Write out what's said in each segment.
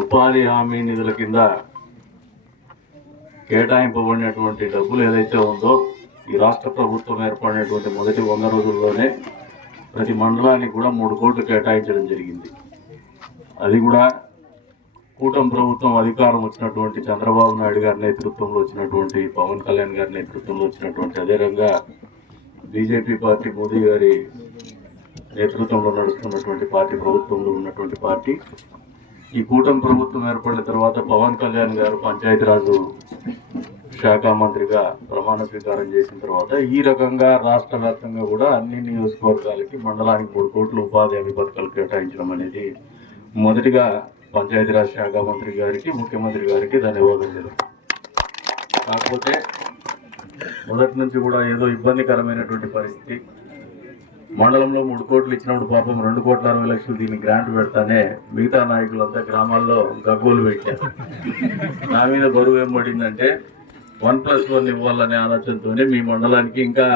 ఉపాధి హామీ నిధుల కింద కేటాయింపబడినటువంటి డబ్బులు ఏదైతే ఉందో ఈ రాష్ట్ర ప్రభుత్వం ఏర్పడినటువంటి మొదటి 100 రోజుల్లోనే ప్రతి మండలానికి కూడా 3 కోట్లు కేటాయించడం జరిగింది. అది కూడా కూటమి ప్రభుత్వం అధికారం వచ్చినటువంటి చంద్రబాబు నాయుడు గారి నేతృత్వంలో వచ్చినటువంటి పవన్ కళ్యాణ్ గారి నేతృత్వంలో వచ్చినటువంటి అదేవిధంగా బీజేపీ పార్టీ మోదీ గారి నేతృత్వంలో నడుస్తున్నటువంటి పార్టీ ప్రభుత్వంలో ఉన్నటువంటి పార్టీ ఈ కూటమి ప్రభుత్వం ఏర్పడిన తర్వాత పవన్ కళ్యాణ్ గారు పంచాయతీరాజ్ శాఖ మంత్రిగా ప్రమాణ స్వీకారం చేసిన తర్వాత ఈ రకంగా రాష్ట్ర వ్యాప్తంగా కూడా అన్ని నియోజకవర్గాలకి మండలానికి 3 కోట్ల ఉపాధి హామీ పథకాలు కేటాయించడం అనేది మొదటిగా పంచాయతీరాజ్ శాఖ మంత్రి గారికి ముఖ్యమంత్రి గారికి ధన్యవాదాలు. కాకపోతే మొదటి నుంచి కూడా ఏదో ఇబ్బందికరమైనటువంటి పరిస్థితి. మండలంలో 3 కోట్లు ఇచ్చినప్పుడు పాపం 2,60,00,000 దీన్ని గ్రాంట్ పెడతానే మిగతా నాయకులంతా గ్రామాల్లో గగ్గోలు పెట్టారు. నా మీద బరువు ఏం పడిందంటే 1+1 ఇవ్వాలనే ఆలోచనతోనే మీ మండలానికి ఇంకా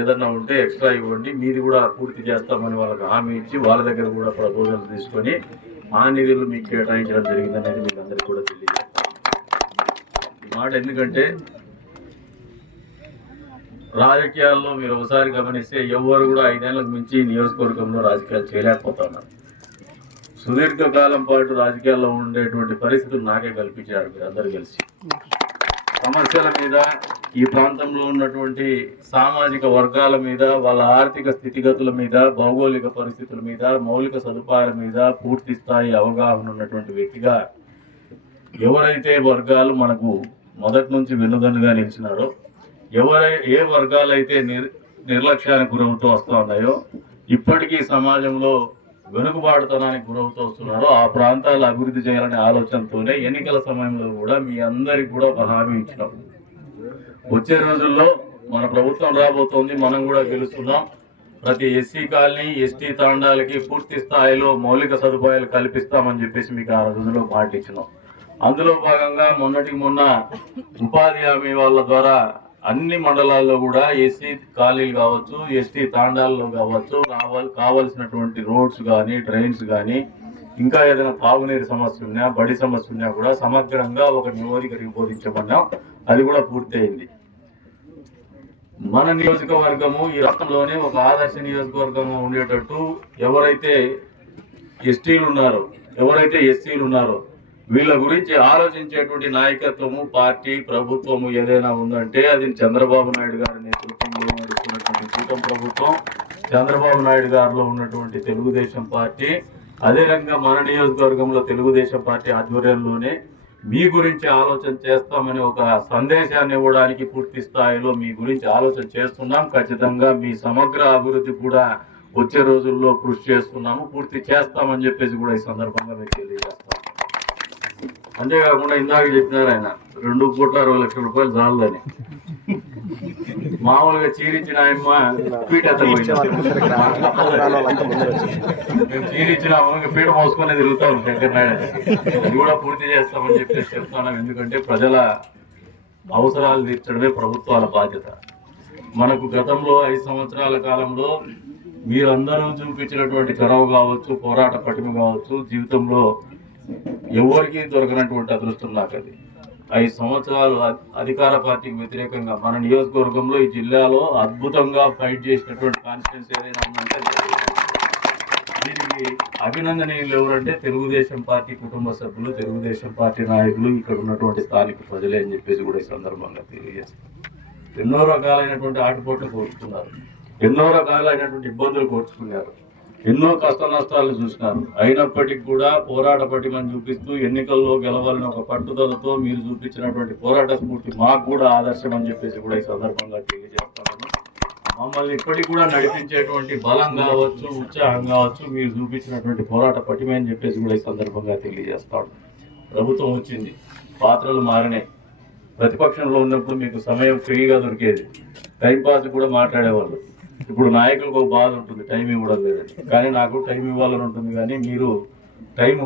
ఏదన్నా ఉంటే ఎక్స్ట్రా ఇవ్వండి, మీది కూడా పూర్తి చేస్తామని వాళ్ళకి హామీ ఇచ్చి వాళ్ళ దగ్గర కూడా ప్రపోజల్ తీసుకొని ఆ నిధులు మీకు కేటాయించడం జరిగిందనేది మీకు అందరికీ కూడా తెలియదు. ఈ మాట ఎందుకంటే రాజకీయాల్లో మీరు ఒకసారి గమనిస్తే ఎవరు కూడా 5 ఏళ్లకు మించి నియోజకవర్గంలో రాజకీయాలు చేయలేకపోతున్నారు. సుదీర్ఘకాలం పాటు రాజకీయాల్లో ఉండేటువంటి పరిస్థితులు నాకే కల్పించారు మీరు అందరూ కలిసి. సమస్యల మీద, ఈ ప్రాంతంలో ఉన్నటువంటి సామాజిక వర్గాల మీద, వాళ్ళ ఆర్థిక స్థితిగతుల మీద, భౌగోళిక పరిస్థితుల మీద, మౌలిక సదుపాయాల మీద పూర్తి స్థాయి అవగాహన ఉన్నటువంటి వ్యక్తిగా ఎవరైతే వర్గాలు మనకు మొదటి నుంచి వెన్నుదన్నుగా నిలిచినారో, ఏ వర్గాలైతే నిర్లక్ష్యానికి గురవుతూ వస్తూ ఉన్నాయో, ఇప్పటికీ సమాజంలో వెనుకబాటుతనానికి గురవుతూ వస్తున్నారో ఆ ప్రాంతాలు అభివృద్ధి చేయాలనే ఆలోచనతోనే ఎన్నికల సమయంలో కూడా మీ అందరికి కూడా ఒక హామీ ఇచ్చినాం. వచ్చే రోజుల్లో మన ప్రభుత్వం రాబోతోంది, మనం కూడా గెలుస్తున్నాం. ప్రతి ఎస్సీ కాలనీ, ఎస్టీ తాండాలకి పూర్తి స్థాయిలో మౌలిక సదుపాయాలు కల్పిస్తామని చెప్పేసి మీకు ఆ రోజుల్లో మాట ఇచ్చినాం. అందులో భాగంగా మొన్న ఉపాధి హామీ వాళ్ళ ద్వారా అన్ని మండలాల్లో కూడా ఎస్సీ కాలనీలు కావచ్చు, ఎస్టీ తాండాల్లో కావచ్చు, కావలసినటువంటి రోడ్స్ కానీ, డ్రైన్స్ కానీ, ఇంకా ఏదైనా తాగునీరు సమస్య ఉన్నా, బడి సమస్య ఉన్నా కూడా సమగ్రంగా ఒక నివేదిక బోధించమన్నాం. అది కూడా పూర్తయింది. మన నియోజకవర్గము ఈ రాష్ట్రంలోనే ఒక ఆదర్శ నియోజకవర్గము ఉండేటట్టు ఎవరైతే ఎస్టీలు ఉన్నారో, ఎవరైతే ఎస్సీలు ఉన్నారో వీళ్ళ గురించి ఆలోచించేటువంటి నాయకత్వము, పార్టీ, ప్రభుత్వము ఏదైనా ఉందంటే అది చంద్రబాబు నాయుడు గారి నేతృత్వంలో నడుస్తున్నటువంటి కూటమి ప్రభుత్వం, చంద్రబాబు నాయుడు గారిలో ఉన్నటువంటి తెలుగుదేశం పార్టీ, అదేవిధంగా మన నియోజకవర్గంలో తెలుగుదేశం పార్టీ ఆధ్వర్యంలోనే మీ గురించి ఆలోచన చేస్తామని ఒక సందేశాన్ని ఇవ్వడానికి పూర్తి స్థాయిలో మీ గురించి ఆలోచన చేస్తున్నాం. ఖచ్చితంగా మీ సమగ్ర అభివృద్ధి కూడా వచ్చే రోజుల్లో కృషి చేస్తున్నాము, పూర్తి చేస్తామని చెప్పేసి కూడా ఈ సందర్భంగా మీకు తెలియజేస్తాం. అంతేకాకుండా ఇందాక చెప్పినారు ఆయన 2,60,00,000 చాలని. మామూలుగా చీరిచ్చిన ఆయమ్మ పీట మేము చీరిచ్చిన పీట మోసుకొని తిరుగుతాం దగ్గర. అది కూడా పూర్తి చేస్తామని చెప్పేసి చెప్తున్నాం. ఎందుకంటే ప్రజల అవసరాలు తీర్చడమే ప్రభుత్వాల బాధ్యత. మనకు గతంలో 5 సంవత్సరాల కాలంలో మీరందరూ చూపించినటువంటి చొరవ కావచ్చు, పోరాట పటిమ కావచ్చు, జీవితంలో ఎవరికి దొరకనటువంటి అదృష్టం నాకు అది. 5 సంవత్సరాలు అధికార పార్టీకి వ్యతిరేకంగా మన నియోజకవర్గంలో ఈ జిల్లాలో అద్భుతంగా ఫైట్ చేసినటువంటి కాన్స్టిట్యూన్సీ ఏదైనా ఉందంటే దీనికి అభినందనీయులు ఎవరంటే తెలుగుదేశం పార్టీ కుటుంబ సభ్యులు, తెలుగుదేశం పార్టీ నాయకులు, ఇక్కడ ఉన్నటువంటి స్థానిక ప్రజలే అని చెప్పేసి కూడా ఈ సందర్భంగా తెలియజేస్తారు. ఎన్నో రకాలైనటువంటి ఆటుపోట్లు కోర్చుకున్నారు, ఎన్నో రకాలైనటువంటి ఇబ్బందులు కోర్చుకున్నారు, ఎన్నో కష్ట నష్టాలు చూసినారు. అయినప్పటికీ కూడా పోరాట పటిమని చూపిస్తూ ఎన్నికల్లో గెలవాలని ఒక పట్టుదలతో మీరు చూపించినటువంటి పోరాట స్ఫూర్తి మాకు కూడా ఆదర్శం అని చెప్పేసి కూడా ఈ సందర్భంగా తెలియజేస్తాను. మమ్మల్ని ఇప్పటికి కూడా నడిపించేటువంటి బలం కావచ్చు, ఉత్సాహం కావచ్చు, మీరు చూపించినటువంటి పోరాట పటిమ అని చెప్పేసి కూడా ఈ సందర్భంగా తెలియజేస్తాడు. ప్రభుత్వం వచ్చింది, పాత్రలు మారినాయి. ప్రతిపక్షంలో ఉన్నప్పుడు మీకు సమయం ఫ్రీగా దొరికేది, టైంపాస్ కూడా మాట్లాడేవాళ్ళు. ఇప్పుడు నాయకులకు ఒక బాధ ఉంటుంది, టైం ఇవ్వడం లేదని. కానీ నాకు టైం ఇవ్వాలని ఉంటుంది, కానీ మీరు టైము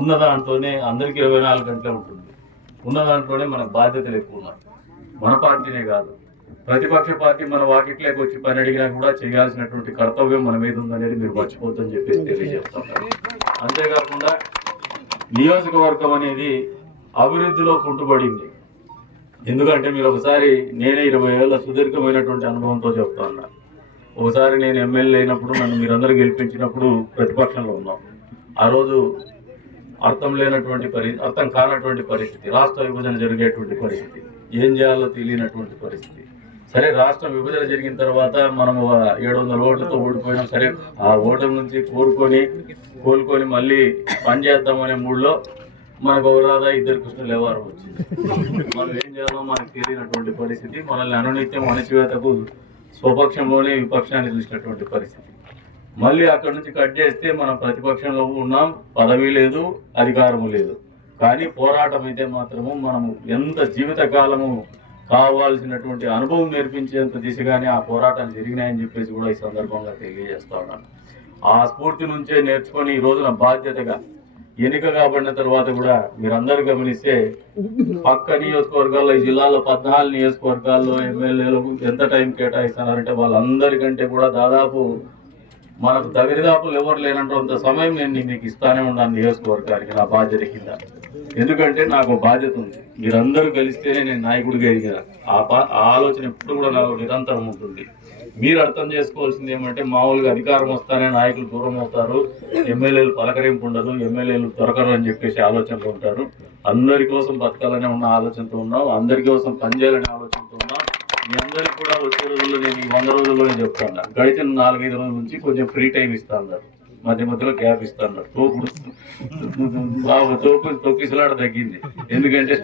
ఉన్న దాంట్లోనే అందరికీ 24 గంటలే ఉంటుంది. ఉన్న దాంట్లోనే మనకు బాధ్యతలు ఎక్కువ ఉన్నాయి. మన పార్టీనే కాదు, ప్రతిపక్ష పార్టీ మన వాకిట్లోకి వచ్చి పని అడిగినా కూడా చేయాల్సినటువంటి కర్తవ్యం మన మీద ఉందనేది మీరు మర్చిపోద్దని చెప్పేసి తెలియజేస్తాను. అంతేకాకుండా నియోజకవర్గం అనేది అభివృద్ధిలో కుంటుపడింది. ఎందుకంటే మీరు ఒకసారి నేనే 20 ఏళ్ళ సుదీర్ఘమైనటువంటి అనుభవంతో చెప్తా ఉన్నా. ఒకసారి నేను ఎమ్మెల్యే అయినప్పుడు నన్ను మీరందరూ గెలిపించినప్పుడు ప్రతిపక్షంలో ఉన్నాం. ఆ రోజు అర్థం కానటువంటి పరిస్థితి, రాష్ట్ర విభజన జరిగేటువంటి పరిస్థితి, ఏం చేయాలో తెలియనటువంటి పరిస్థితి. సరే, రాష్ట్ర విభజన జరిగిన తర్వాత మనము 700 ఓట్లతో ఓడిపోయినాం. సరే, ఆ ఓటమి నుంచి కోలుకొని మళ్ళీ పనిచేద్దామనే మూడులో మనకు ఒక రాదా 2 కృష్ణులు ఎవరు వచ్చింది. మనం ఏం చేయాలో మనకు తెలియనటువంటి పరిస్థితి, మనల్ని అనునిత్యం అణచివేతకు స్వపక్షంలోనే విపక్షాన్ని చూసినటువంటి పరిస్థితి. మళ్ళీ అక్కడి నుంచి కట్ చేస్తే మనం ప్రతిపక్షంలో ఉన్నాం, పదవి లేదు, అధికారము లేదు. కానీ పోరాటం అయితే మాత్రము మనము ఎంత జీవితకాలము కావాల్సినటువంటి అనుభవం నేర్పించేంత దిశగానే ఆ పోరాటాలు జరిగినాయని చెప్పేసి కూడా ఈ సందర్భంగా తెలియజేస్తా ఉన్నాను. ఆ స్ఫూర్తి నుంచే నేర్చుకొని ఈ రోజున బాధ్యతగా ఎన్నిక కాబడిన తర్వాత కూడా మీరందరూ గమనిస్తే పక్క నియోజకవర్గాల్లో, ఈ జిల్లాలో 14 నియోజకవర్గాల్లో ఎమ్మెల్యేలకు ఎంత టైం కేటాయిస్తున్నారంటే వాళ్ళందరికంటే కూడా దాదాపు మనకు దరిదాపులు ఎవరు లేనంత సమయం నేను మీకు ఇస్తానే ఉన్నాను నియోజకవర్గానికి నా బాధ్యత కింద. ఎందుకంటే నాకు బాధ్యత ఉంది. మీరందరూ కలిస్తేనే నేను నాయకుడిగా ఎదిగిన ఆ ఆలోచన ఎప్పుడు కూడా నాకు నిరంతరం ఉంటుంది. మీరు అర్థం చేసుకోవాల్సింది ఏమంటే, మామూలుగా అధికారం వస్తానే నాయకులు దూరం అవుతారు, ఎమ్మెల్యేలు పలకరింపు ఉండదు, ఎమ్మెల్యేలు దొరకరు అని చెప్పేసి ఆలోచనతో ఉంటారు. అందరి కోసం బతకాలనే ఉన్న ఆలోచనతో ఉన్నాం, అందరి కోసం పనిచేయాలనే ఆలోచనతో ఉన్నాం. మీ అందరికి కూడా వచ్చే రోజుల్లో నేను ఈ 100 రోజుల్లోనే చెప్తాను. గడిచిన 4-5 రోజుల నుంచి కొంచెం ఫ్రీ టైం ఇస్తా అన్నారు, మధ్యలో గ్యాప్ ఇస్తా అన్నారు. తోపు తొక్కిసలాట తగ్గింది. ఎందుకంటే